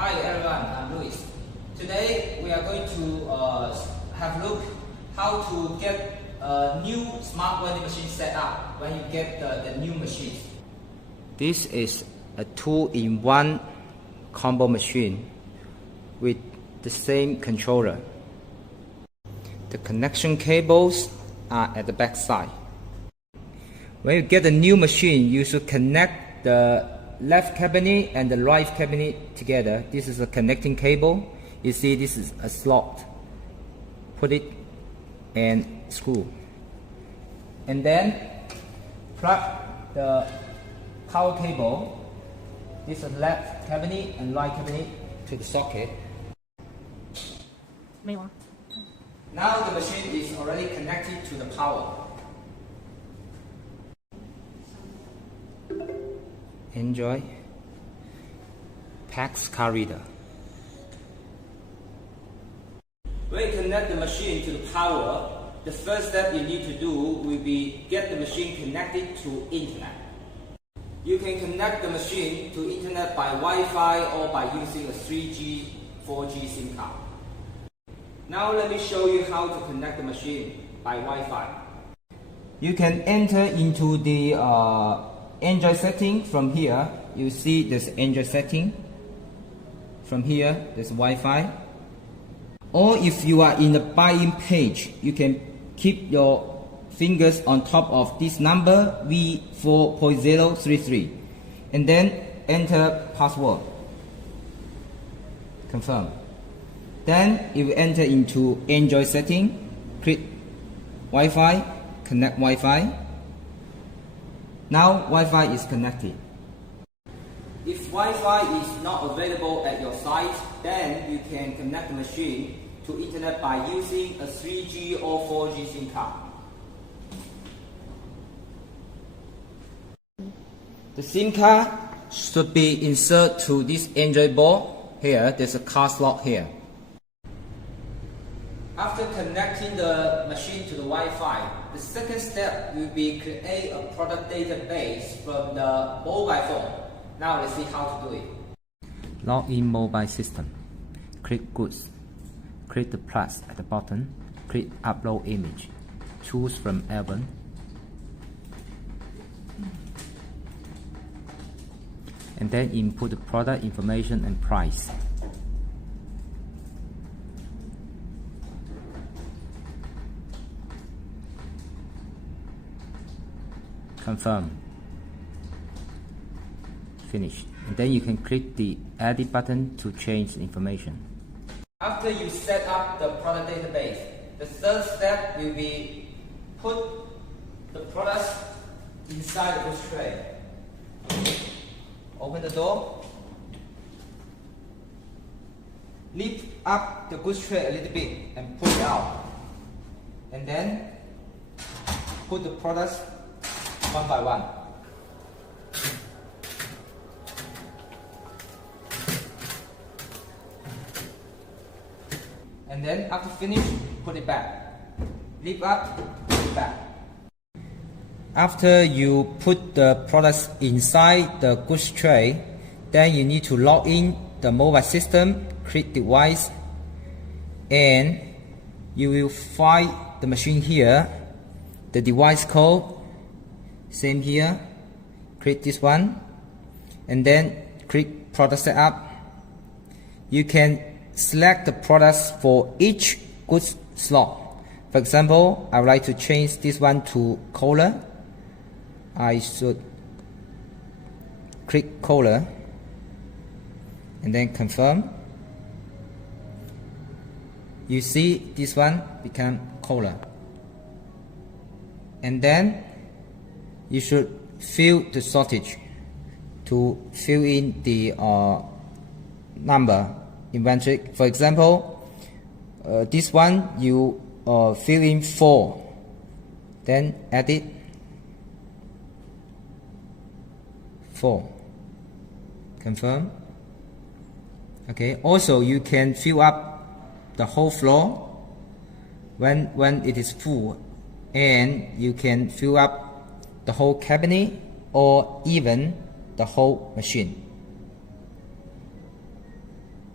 Hi everyone, I'm Luis. Today we are going to have a look how to get a new smart vending machine set up when you get the new machines. This is a 2-in-1 combo machine with the same controller. The connection cables are at the back side. When you get a new machine, you should connect the left cabinet and the right cabinet together. This is a connecting cable. You see, this is a slot. Put it and screw. And then plug the power cable. This is left cabinet and right cabinet to the socket. Now the machine is already connected to the power. Enjoy PAX card reader. When you connect the machine to the power, the first step you need to do will be get the machine connected to internet. You can connect the machine to internet by Wi-Fi or by using a 3G, 4G SIM card. Now let me show you how to connect the machine by Wi-Fi. You can enter into the Android setting from here. You see this Android setting. From here, there's Wi-Fi. Or if you are in the buy-in page, you can keep your fingers on top of this number V4.033 and then enter password. Confirm. Then you will enter into Android setting, click Wi-Fi, connect Wi-Fi. Now Wi-Fi is connected. If Wi-Fi is not available at your site, then you can connect the machine to internet by using a 3G or 4G SIM card. The SIM card should be inserted to this Android board. Here, there's a card slot here. After connecting the machine to the Wi-Fi, the second step will be create a product database from the mobile phone. Now let's see how to do it. Log in mobile system. Click Goods. Click the plus at the bottom. Click Upload Image. Choose from album. And then input the product information and price. Confirm. Finish. And then you can click the Edit button to change the information. After you set up the product database, the third step will be put the products inside the goods tray. Open the door. Lift up the goods tray a little bit and pull it out. And then put the products one by one. And then after finish, put it back. Lift up, put it back. After you put the products inside the goods tray, then you need to log in the mobile system, click device, and you will find the machine here, the device code. Same here, click this one, and then click product setup. You can select the products for each goods slot. For example, I would like to change this one to cola. I should click cola and then confirm. You see this one become cola. And then you should fill the shortage to fill in the number inventory. For example, this one you fill in 4, then edit 4, confirm. Okay. Also, you can fill up the whole floor when it is full, and you can fill up the whole cabinet or even the whole machine.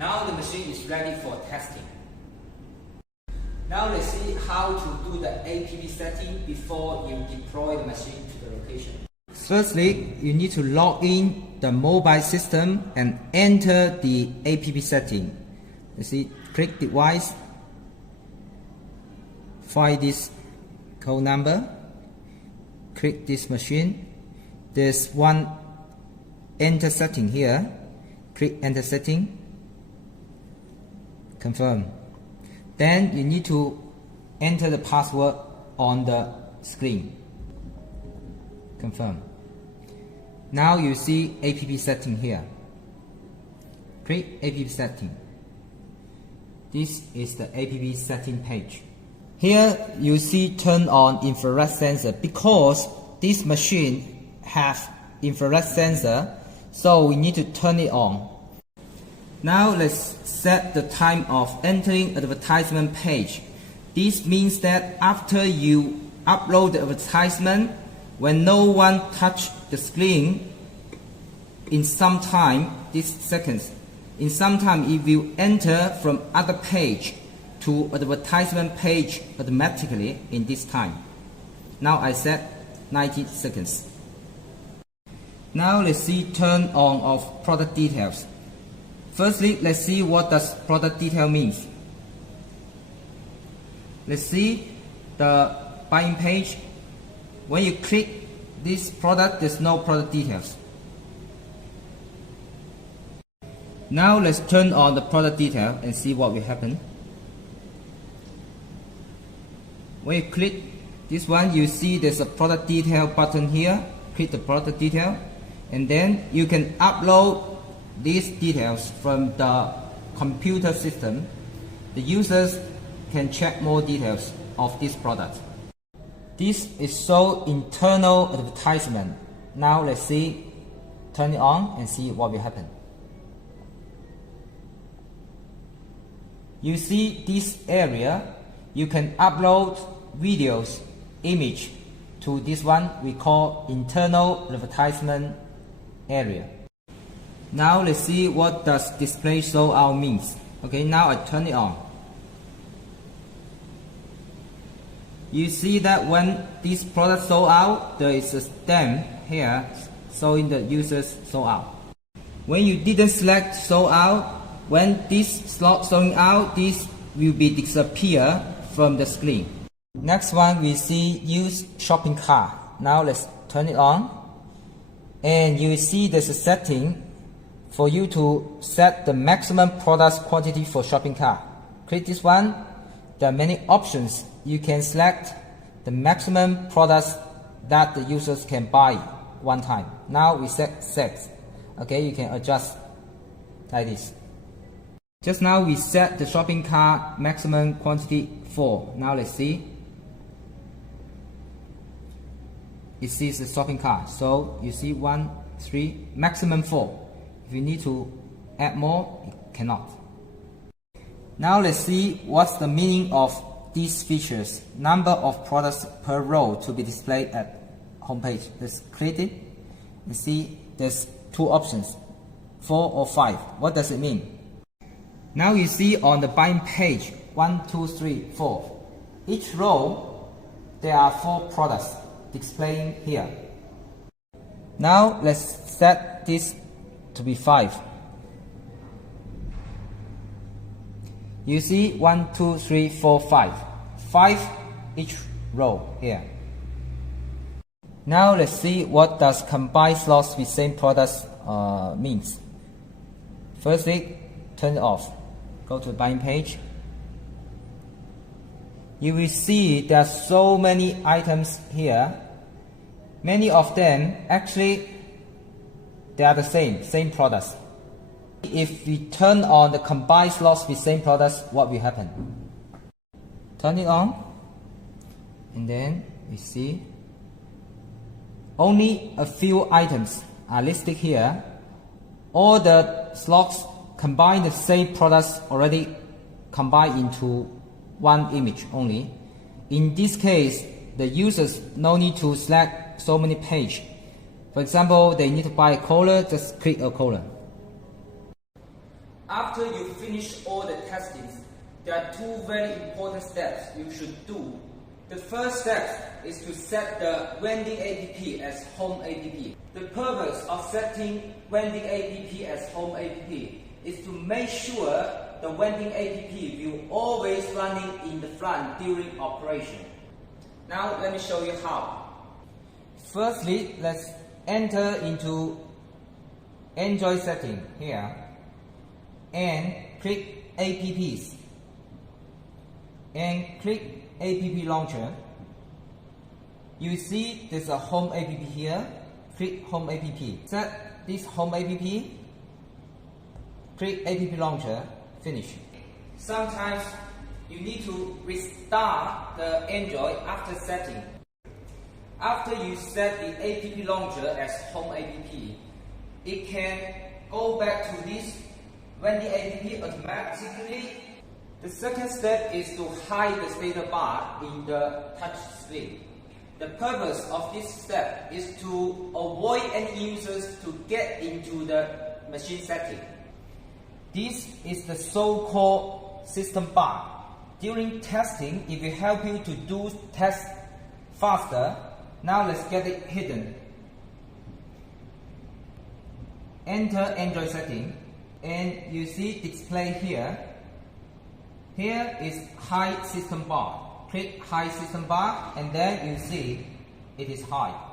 Now the machine is ready for testing. Now let's see how to do the app setting before you deploy the machine to the location. Firstly, you need to log in the mobile system and enter the app setting. You see, click device, find this code number, click this machine. There's one enter setting here. Click enter setting, confirm. Then you need to enter the password on the screen. Confirm. Now you see app setting here. Click app setting. This is the app setting page. Here you see turn on infrared sensor because this machine has infrared sensor, so we need to turn it on. Now let's set the time of entering advertisement page. This means that after you upload the advertisement, when no one touch the screen, in some time, this seconds, in some time it will enter from other page to advertisement page automatically in this time. Now I set 90 seconds. Now let's see turn on of product details. Firstly, let's see what does product detail means. Let's see the buying page. When you click this product, there's no product details. Now let's turn on the product detail and see what will happen. When you click this one, you see there's a product detail button here. Click the product detail, and then you can upload these details from the computer system. The users can check more details of this product. This is so internal advertisement. Now let's see, turn it on and see what will happen. You see this area, you can upload videos, image to this one we call internal advertisement area. Now let's see what does display sold out means. Okay, now I turn it on. You see that when this product sold out, there is a stamp here showing the users sold out. When you didn't select sold out, when this slot showing out, this will be disappear from the screen. Next one we see use shopping cart. Now let's turn it on, and you see there's a setting for you to set the maximum product quantity for shopping cart. Click this one. There are many options. You can select the maximum products that the users can buy one time. Now we set 6. Okay, you can adjust like this. Just now we set the shopping cart maximum quantity 4. Now let's see. It sees the shopping cart. So you see 1, 3, maximum 4. If you need to add more, you cannot. Now let's see what's the meaning of these features. Number of products per row to be displayed at homepage. Let's click it. You see there's 2 options, 4 or 5. What does it mean? Now you see on the buying page 1, 2, 3, 4. Each row there are 4 products displaying here. Now let's set this to be 5. You see 1, 2, 3, 4, 5. 5 each row here. Now let's see what does combine slots with same products means. Firstly, turn it off. Go to the buying page. You will see there are so many items here. Many of them actually they are the same products. If we turn on the combine slots with same products, what will happen? Turn it on, and then we see only a few items are listed here. All the slots combine the same products already combined into one image only. In this case, the users no need to select so many pages. For example, they need to buy a collar, just click a collar. After After you finish all the testings, there are two very important steps you should do. The first step is to set the vending app as home app. The purpose of setting vending app as home app is to make sure the vending app will always running in the front during operation. Now let me show you how. Firstly, let's enter into Android setting here and click apps and click app launcher. You see there's a home app here. Click home app. Set this home app. Click app launcher. Finish. Sometimes you need to restart the Android after setting. After you set the app launcher as home app, it can go back to this vending app automatically. The second step is to hide the status bar in the touch screen. The purpose of this step is to avoid any users to get into the machine setting. This is the so-called system bar. During testing, it will help you to do tests faster. Now let's get it hidden. Enter Android setting and you see display here. Here is hide system bar. Click hide system bar and then you see it is hide.